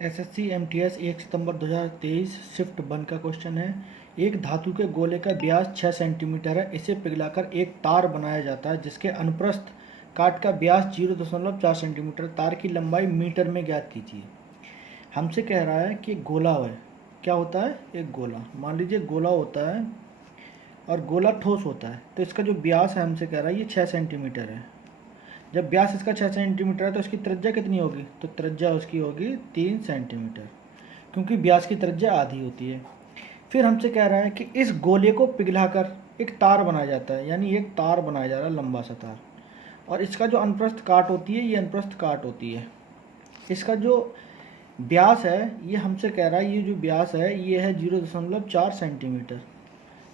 SSC MTS 1 सितंबर 2023 shift 1 का question है। एक धातु के गोले का व्यास 6 सेंटीमीटर है। इसे पिघलाकर एक तार बनाया जाता है जिसके अनुप्रस्थ काट का व्यास 0.4 सेंटीमीटर। तार की लंबाई मीटर में ज्ञात कीजिए। हमसे कह रहा है कि गोला है। क्या होता है? एक गोला। मान लीजिए गोला होता है और गोला ठोस होता है, तो इसका जो व्यास है हमसे कह रहा है ये 6 सेंटीमीटर है। जब व्यास इसका 6 सेंटीमीटर है तो इसकी त्रिज्या कितनी होगी? तो त्रिज्या उसकी होगी 3 सेंटीमीटर, क्योंकि व्यास की त्रिज्या आधी होती है। फिर हमसे कह रहा है कि इस गोले को पिघलाकर एक तार बनाया जाता है, यानी एक तार बनाया जा रहा है, लंबा सा तार, और इसका जो अनुप्रस्थ काट होती है ये अनुप्रस्थ काट होती है। इसका जो व्यास है ये हमसे कह रहा है, ये जो व्यास है ये है 0.4 सेंटीमीटर।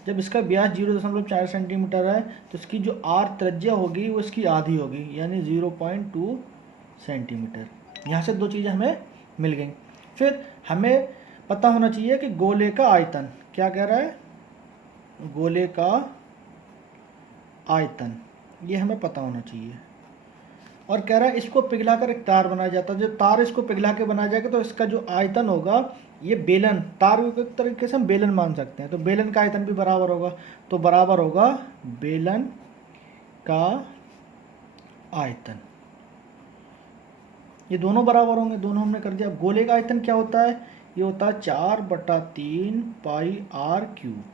जब इसका व्यास 0.4 सेंटीमीटर है तो इसकी जो आर त्रिज्या होगी वो इसकी आधी होगी, यानी 0.2 सेंटीमीटर। यहाँ से दो चीज़ें हमें मिल गई। फिर हमें पता होना चाहिए कि गोले का आयतन। क्या कह रहा है? गोले का आयतन, ये हमें पता होना चाहिए। और कह रहा है इसको पिघलाकर एक तार बनाया जाता है। जब तार इसको पिघला के बनाया जाएगा तो इसका जो आयतन होगा, ये बेलन, तार को एक तरीके से हम बेलन मान सकते हैं, तो बेलन का आयतन भी बराबर होगा। तो बराबर होगा बेलन का आयतन। ये दोनों बराबर होंगे, दोनों हमने कर दिया। गोले का आयतन क्या होता है? ये होता है 4/3 पाई आर क्यूब।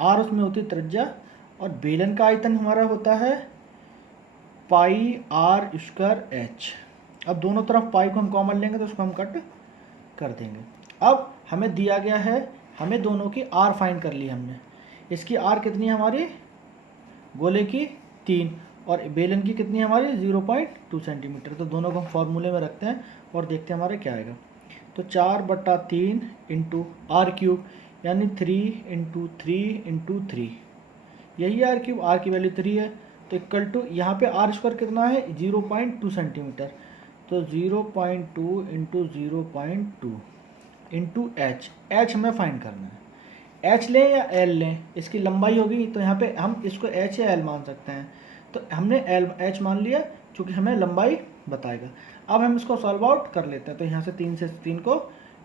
आर उसमें होती है त्रिज्या, और बेलन का आयतन हमारा होता है पाई आर स्क्वायर एच। अब दोनों तरफ पाई को हम कॉमन लेंगे तो उसको हम कट कर देंगे। अब हमें दिया गया है, हमें दोनों की आर फाइंड कर ली हमने। इसकी आर कितनी है हमारी? गोले की 3, और बेलन की कितनी है हमारी? 0.2 सेंटीमीटर। तो दोनों को हम फॉर्मूले में रखते हैं और देखते हैं हमारे क्या आएगा। तो 4/3 इंटू आर क्यूब, यानी 3 इंटू 3, यही आर क्यूब। आर की वैल्यू 3 है, तो इक्वल टू यहाँ पे आर स्क्वायर कितना है? 0.2 सेंटीमीटर। तो 0.2 इंटू 0.2 इंटू एच। एच हमें फाइंड करना है। एच लें या एल लें? इसकी लंबाई होगी, तो यहाँ पे हम इसको एच या एल मान सकते हैं। तो हमने एच मान लिया क्योंकि हमें लंबाई बताएगा। अब हम इसको सॉल्व आउट कर लेते हैं। तो यहाँ से 3 से 3 को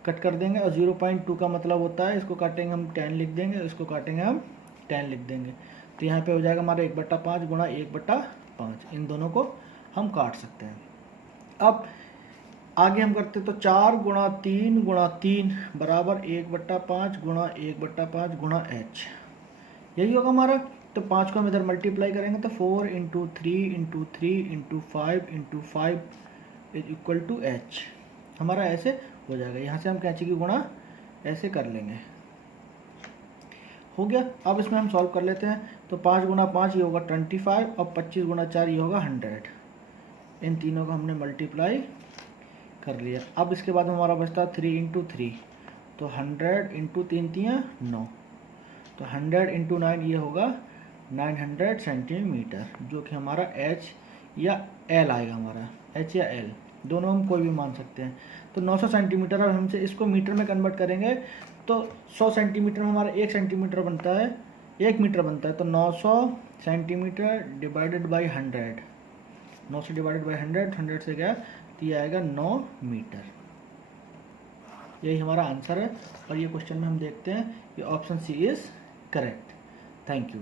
कट कर देंगे, और 0.2 का मतलब होता है, इसको काटेंगे हम 10 लिख देंगे, इसको काटेंगे हम 10 लिख देंगे। तो यहाँ पे हो जाएगा हमारा 1/5 गुणा 1/5। इन दोनों को हम काट सकते हैं। अब आगे हम करते हैं, तो 4 गुणा 3 बराबर 1/5 गुणा 1/5 गुणा एच, यही होगा हमारा। तो 5 को हम इधर मल्टीप्लाई करेंगे तो 4 into 3 into 3 into 5 into 5 is equal to H. हमारा ऐसे हो जाएगा। यहाँ से हम कैंची की गुणा ऐसे कर लेंगे। हो गया। अब इसमें हम सॉल्व कर लेते हैं। तो 5 गुणा 5 ये होगा 25, और 25 गुणा 4 ये होगा 100। इन तीनों को हमने मल्टीप्लाई कर लिया। अब इसके बाद हमारा बचता है 3 इंटू 3, तो 100 इंटू 3 9, तो 100 इंटू 9 ये होगा 900 सेंटीमीटर, जो कि हमारा एच या एल आएगा। हमारा एच या एल दोनों हम कोई भी मान सकते हैं। तो 900 सेंटीमीटर। अब हमसे इसको मीटर में कन्वर्ट करेंगे तो 100 सेंटीमीटर में हमारा 1 सेंटीमीटर बनता है, 1 मीटर बनता है। तो 900 centimetre divided by 100, 900 divided by 100, 100 से गया तो ये आएगा 9 मीटर। यही हमारा आंसर है। और ये क्वेश्चन में हम देखते हैं, ये option C is correct. Thank you.